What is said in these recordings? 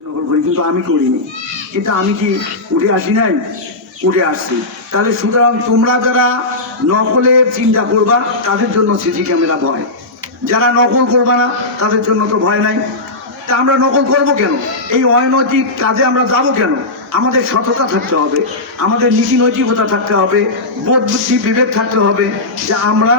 নকল করি, কিন্তু আমি করিনি। কিন্তু আমি কি উঠে আসি নাই? উঠে আসছি। তাহলে সুতরাং তোমরা যারা নকলের চিন্তা করবা তাদের জন্য সিসি ক্যামেরা ভয়, যারা নকল করবা না তাদের জন্য তো ভয় নাই। তা আমরা নকল করব কেন? এই অনৈতিক কাজে আমরা যাব কেন? আমাদের সততা থাকতে হবে, আমাদের নীতি নৈতিকতা থাকতে হবে, বোধ বুদ্ধি বিবেক থাকতে হবে যে আমরা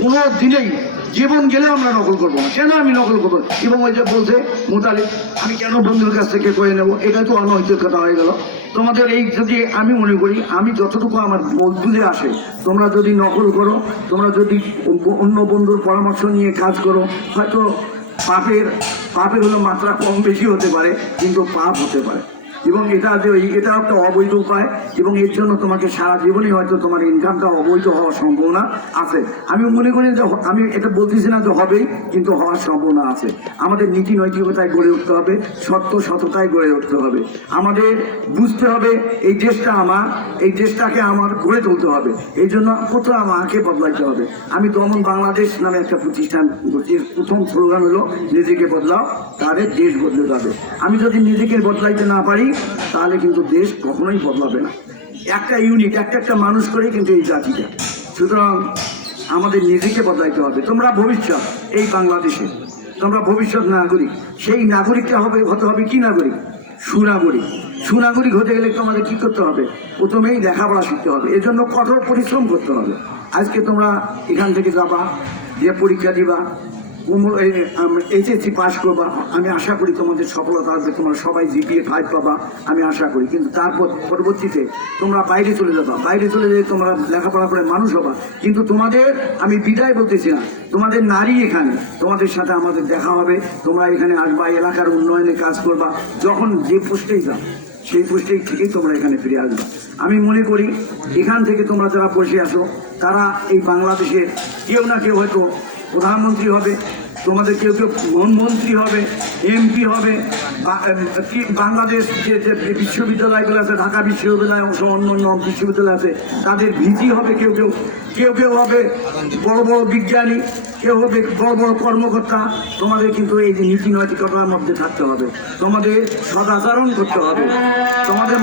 কোনো দিনেই জীবন গেলে আমরা নকল করবো না। কেন আমি নকল করবো? এবং ওই যে বলছে মোতালিব, আমি কেন বন্ধুর কাছ থেকে করে নেবো? এটা তো অনৈতিকতা হয়ে গেল। তোমাদের এই যদি আমি মনে করি, আমি যতটুকু আমার বুঝে আসে, তোমরা যদি নকল করো, তোমরা যদি অন্য বন্ধুর পরামর্শ নিয়ে কাজ করো, হয়তো পাপের হলো মাত্রা কম বেশি হতে পারে, কিন্তু পাপ হতে পারে। এবং এটা একটা অবৈধ উপায়, এবং এর জন্য তোমাকে সারা জীবনই হয়তো তোমার ইনকামটা অবৈধ হওয়ার সম্ভাবনা আছে। আমি মনে করি যে আমি এটা বলতেছি না যে হবেই, কিন্তু হওয়ার সম্ভাবনা আছে। আমাদের নীতি নৈতিকতায় গড়ে উঠতে হবে, সততায় গড়ে উঠতে হবে। আমাদের বুঝতে হবে এই দেশটা আমার, এই দেশটাকে আমার গড়ে তুলতে হবে। এই জন্য প্রথম আমাকে বদলাইতে হবে। আমি দমন বাংলাদেশ নামে একটা প্রতিষ্ঠান, প্রথম স্লোগান হলো নিজেকে বদলাও, তাহলে দেশ বদলে যাবে। আমি যদি নিজেকে বদলাইতে না পারি, তাহলে কিন্তু দেশ কখনোই বদলাবে না। একটা ইউনিট, একটা মানুষ করে কিন্তু এই জাতিটা। সুতরাং আমাদের নিজেকে বদলাইতে হবে। তোমরা ভবিষ্যৎ এই বাংলাদেশে, তোমরা ভবিষ্যৎ নাগরিক। সেই নাগরিকটা হতে হবে কি নাগরিক? সুনাগরিক। সুনাগরিক হতে গেলে তোমাদের কি করতে হবে? প্রথমেই লেখাপড়া শিখতে হবে, এর জন্য কঠোর পরিশ্রম করতে হবে। আজকে তোমরা এখান থেকে যাবা, যে পরীক্ষা দিবা, এইচএসসি পাস করবা, আমি আশা করি তোমাদের সফলতা আসবে, তোমরা সবাই জিপিএ 5 পাবা, আমি আশা করি। কিন্তু তারপর পরবর্তীতে তোমরা বাইরে চলে যাবা, বাইরে চলে যেয়ে তোমরা লেখাপড়া করে মানুষ হবা। কিন্তু তোমাদের আমি বিদায় বলতেছি না, তোমাদের নারী এখানে, তোমাদের সাথে আমাদের দেখা হবে, তোমরা এখানে আসবা, এলাকার উন্নয়নে কাজ করবা। যখন যে পোস্টেই যাও, সেই পোস্টেই থেকেই তোমরা এখানে ফিরে আসবে। আমি মনে করি এখান থেকে তোমরা যারা বসে আসো, তারা এই বাংলাদেশের কেউ না কেউ হয়তো প্রধানমন্ত্রী হবে, তোমাদের কেউ মন্ত্রী হবে, এমপি হবে, বাংলাদেশ যে বিশ্ববিদ্যালয়গুলো আছে, ঢাকা বিশ্ববিদ্যালয় অংশ অন্য বিশ্ববিদ্যালয় আছে, তাদের ভিজি হবে কেউ হবে বড় বড় বিজ্ঞানী, কেউ হবে বড় বড় কর্মকর্তা। তোমাদের কিন্তু এই যে নীতি নৈতিকতার মধ্যে থাকতে হবে, তোমাদের সদাচরণ করতে হবে, তোমাদের